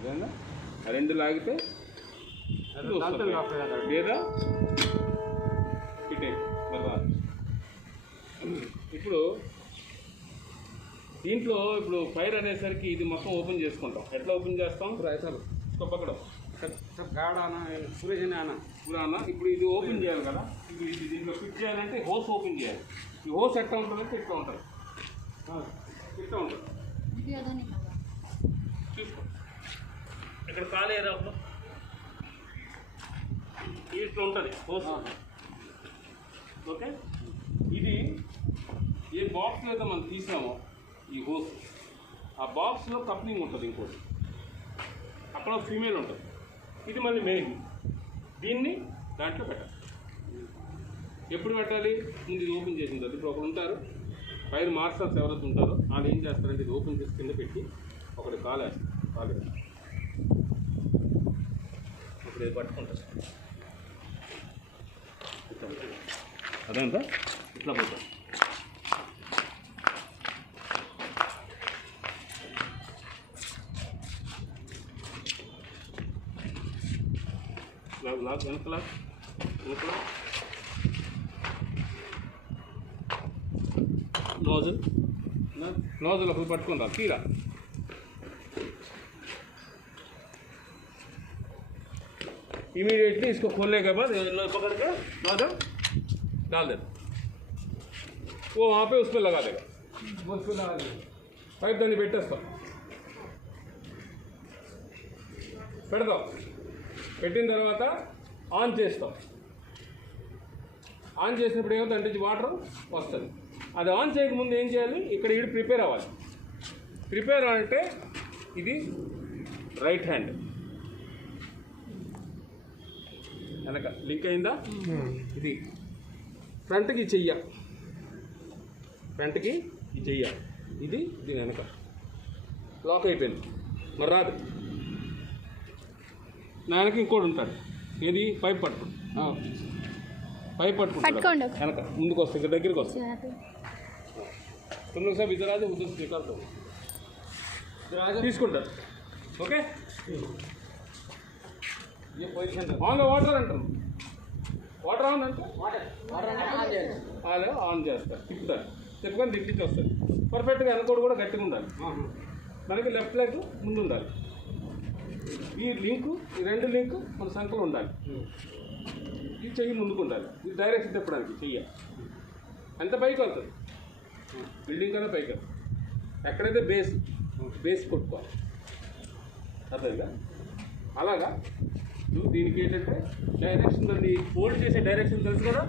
అదేనా ఆ రెండు లాగితే లేదా ఇటే మళ్ళా ఇప్పుడు దీంట్లో ఇప్పుడు ఫైర్ అనేసరికి ఇది మొత్తం ఓపెన్ చేసుకుంటాం. ఎట్లా ఓపెన్ చేస్తాం? పక్కడం పురాణ ఇప్పుడు ఇది ఓపెన్ చేయాలి కదా. ఇప్పుడు ఇది దీంట్లో ఫిట్ చేయాలంటే హోస్ ఓపెన్ చేయాలి. ఈ హోస్ ఎట్లా ఉంటుందంటే ఇట్లా ఉంటుంది, ఇట్లా ఉంటుంది. చూసుకో ఇక్కడ ఖాళీ ఏదో ఇట్లా ఉంటుంది హోస్. ఓకే, ఇది ఏ బాక్స్లో అయితే మనం తీసామో ఈ హోస్, ఆ బాక్స్లో కప్లింగ్ ఉంటుంది. ఇంకోటి అక్కడ ఫీమేల్ ఉంటుంది, ఇది మళ్ళీ మెయిన్. దీన్ని దాంట్లో పెట్టాలి. ఎప్పుడు పెట్టాలి? ముందు ఇది ఓపెన్ చేసిన తర్వాత ఇప్పుడు ఒకరు ఉంటారు ఫైర్ మార్షల్స్ ఎవరైతే ఉంటారో వాళ్ళు ఏం చేస్తారంటే ఇది ఓపెన్ చేసి కింద పెట్టి ఒకటి కాలు వేస్తారు. కాలు ఇప్పుడు ఇది పట్టుకుంటారు, అదంతా ఇట్లా పోతారు. వెనకలా नोजल ఒకటి పట్టుకుందా తీరా इमीडिएटली इसको खोलने के बाद पकड़ के नोजल डाल देना, वो वहाँ पे उस पर लगा देगा, उस पर लगा देगा. पाइप दानी పెట్టేస్తాం, పెడతాం. పెట్టిన తర్వాత ఆన్ చేస్తాం. ఆన్ చేసినప్పుడు ఏమవుతుందంటే వాటర్ వస్తుంది. అది ఆన్ చేయకముందు ఏం చేయాలి? ఇక్కడ ఇది ప్రిపేర్ అవ్వాలి. ప్రిపేర్ అంటే ఇది రైట్ హ్యాండ్ వెనక లింక్ అయిందా? ఇది ఫ్రంట్కి చెయ్య, ఫ్రంట్కి ఈ చెయ్య, ఇది దీని వెనక లాక్ అయిపోయింది. మరి రాదు. నా వెనక ఇంకోటి ఉంటాడు, ఏది పైప్ పట్టుకోండి, పైప్ పట్టుకుంటాడు వెనక ముందుకు వస్తుంది, ఇక్కడ దగ్గరికి వస్తుంది. तुम सब इधर आ जाओ, उधर से निकाल दो, తీసుకుంటారు. ఓకే, ये పొజిషన్ ఆన్లో వాటర్ అంటారు. వాటర్ ఆన్ అంటే ఆన్ చేస్తారు, తిప్పుతారు. తిప్పుకొని తిప్పించి వస్తుంది. పర్ఫెక్ట్గా వెనకోడు కూడా గట్టిగా ఉండాలి. మనకి లెఫ్ట్ లెగ్ ముందు ఉండాలి. ఈ లింకు, ఈ రెండు లింకు మన సంఖ్యలో ఉండాలి. ఈ చెయ్యి ముందుకు ఉండాలి. ఇది డైరెక్షన్ తిప్పడానికి చెయ్య ఎంత పైకి వెళ్తుంది, బిల్డింగ్ కన్నా పైకి ఎక్కడైతే బేస్ కొట్టుకోవాలి. అర్థంగా? అలాగా దీనికి ఏంటంటే డైరెక్షన్, దాన్ని ఫోల్డ్ చేసే డైరెక్షన్ తెలుసు కదా.